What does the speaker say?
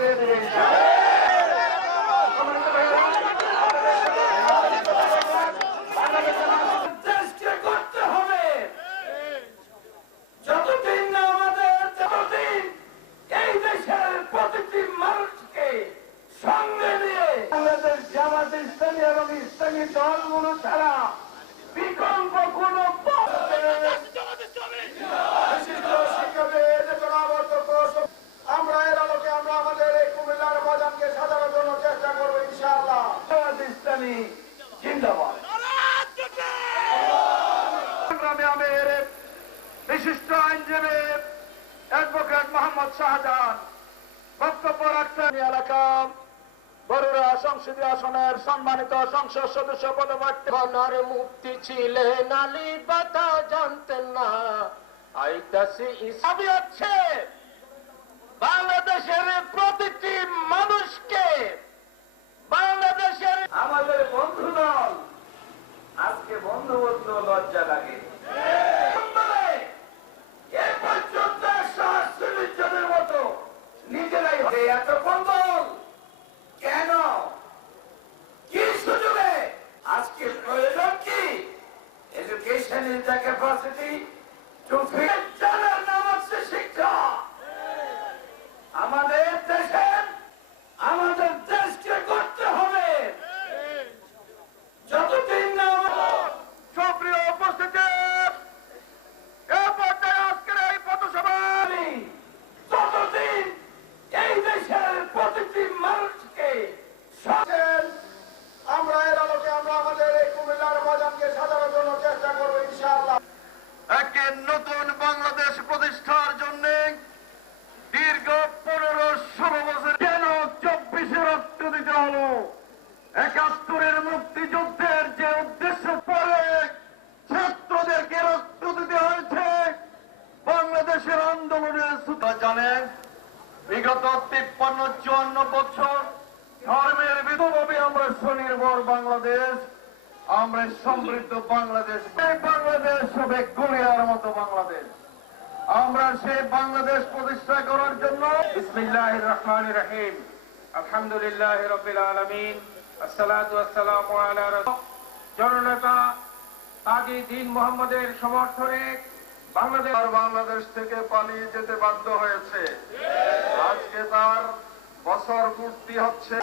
করে দেবে। দেশকে করতে হবে যতদিন না যতদিন এই দেশের প্রতিটি মানুষকে সঙ্গে নিয়ে বাংলাদেশ জামাত ইসলামী এবং ইসলামী দলগুলো ছাড়া বিকল্প কোন আমরা এর আলোকে আমরা আমাদের এই কুমিল্লার ময়দানকে সাজানোর জন্য চেষ্টা করবো ইনশাআল্লাহ। জামাত ইসলামী জিন্দাবাদ। আমের বিশিষ্ট আইনজীবী অ্যাডভোকেট মোহাম্মদ শাহজাহান বক্তব্য রাখছেন। এলাকা বরুড়া সংসদীয় আসনের সম্মানিত সংসদ সদস্য পদপ্রার্থী বনার মুক্তি ছিলেন আলী বাতা জানতেন না আইতাছি ইসলামী হচ্ছে বাংলাদেশের প্রতিটি মানুষকে বাংলাদেশের আমাদের বন্ধু দল আজকে বন্ধু বন্ধু লজ্জা লাগে। এর পর্যন্ত 148 জনের মতো নিজেরাই এত কম্বল কেন, কি সুযোগে? আজকে প্রয়োজন কি? Education is the capacity to feel জানার নাম হচ্ছে শিক্ষা। আমাদের দেশকে করতে হবে যতদিন না সক্রিয় উপস্থিতি আজকের এই পথসভা ততদিন এই দেশের প্রতিটি মানুষকে আমরা এর আলোকে আমরা আমাদের এই কুমিল্লার ময়দানকে সাজানোর জন্য চেষ্টা করবো ইনশাআল্লাহ। একটি নতুন বাংলাদেশ প্রতিষ্ঠার জন্য দীর্ঘ 15-16 বছর কেন 24 রক্ত দিতে হলো? 71-এর মুক্তিযুদ্ধের যে উদ্দেশ্য পরে ছাত্রদেরকে রক্ত দিতে হয়েছে বাংলাদেশের আন্দোলনের সুতা জানেন। বিগত 53-54 বছর ধর্মের বিধভাবে আমরা স্বনির্ভর বাংলাদেশ, আমরা সমৃদ্ধ বাংলাদেশ, এই বাংলাদেশ হবে গড়িয়ার মতো বাংলাদেশ। আমরা সেই বাংলাদেশ প্রতিষ্ঠা করার জন্য বিসমিল্লাহির রহমানির রহিম আলহামদুলিল্লাহি রাব্বিল আলামিন আসসালাতু ওয়াসসালামু আলা রাসূল জননেতা তাজি দ্বীন মুহাম্মদের সমর্থনে বাংলাদেশ থেকে পালিয়ে যেতে বাধ্য হয়েছে। আজকে তার বছর পূর্তি হচ্ছে।